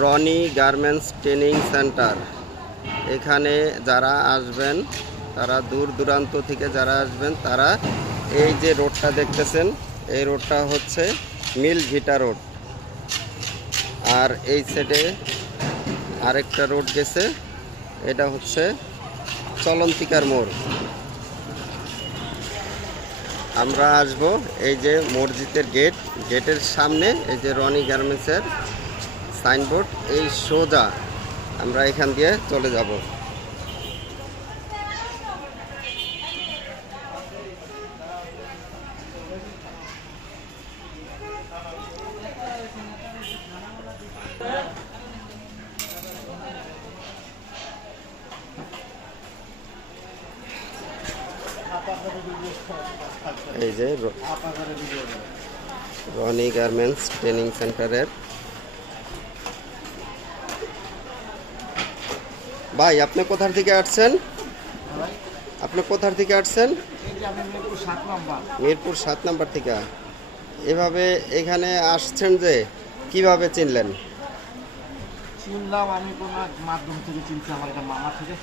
Roni garments training centre. এখানে যারা আসবেন, তারা দূর দূরান্ত থেকে যারা আসবেন, তারা এই যে রোডটা দেখতেছেন, এই রোডটা হচ্ছে মিল ভিটা রোড। আর এই সাইডে আরেকটা রোড গেছে, এটা হচ্ছে চলন্তিকার মোড়। আমরা আসব এই যে মসজিদের গেটের সামনে, এই যে রনি গার্মেন্টসের সাইনবোর্ড, এই সোজা আমরা এখান দিয়ে চলে যাব। এই যে রনি গার্মেন্টস ট্রেনিং সেন্টারের। ভাই, আপনি কোথা থেকে আসছেন? আপনি কোথা থেকে আসছেন? মিরপুর 7 নম্বর থেকে। এভাবে এখানে আসছেন যে কিভাবে চিনলেন? চিনলাম আমি কোনো মাধ্যম থেকে চিনছি, আমার একটা মামা থেকে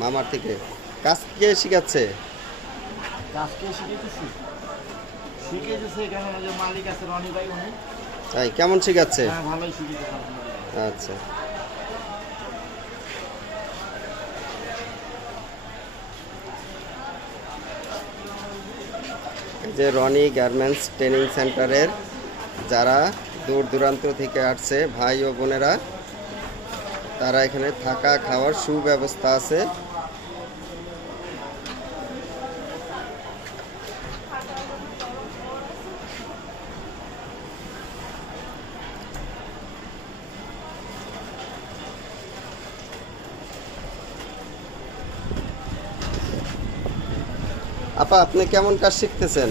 মামার থেকে। কাজ কে শিখাচ্ছে? কাজকে শিখেছি, এখানে যে মালিক আছে রনি ভাই, উনি। তাই কেমন শিখাচ্ছে? হ্যাঁ, ভালোই শিখেছে। আচ্ছা, যে রনি গার্মেন্টস ট্রেনিং সেন্টারের যারা দূর দূরান্ত থেকে আসছে ভাই ও বোনেরা, তারা এখানে থাকা খাওয়ার সুব্যবস্থা আছে। আপা, আপনি কেমন কাজ শিখতেছেন?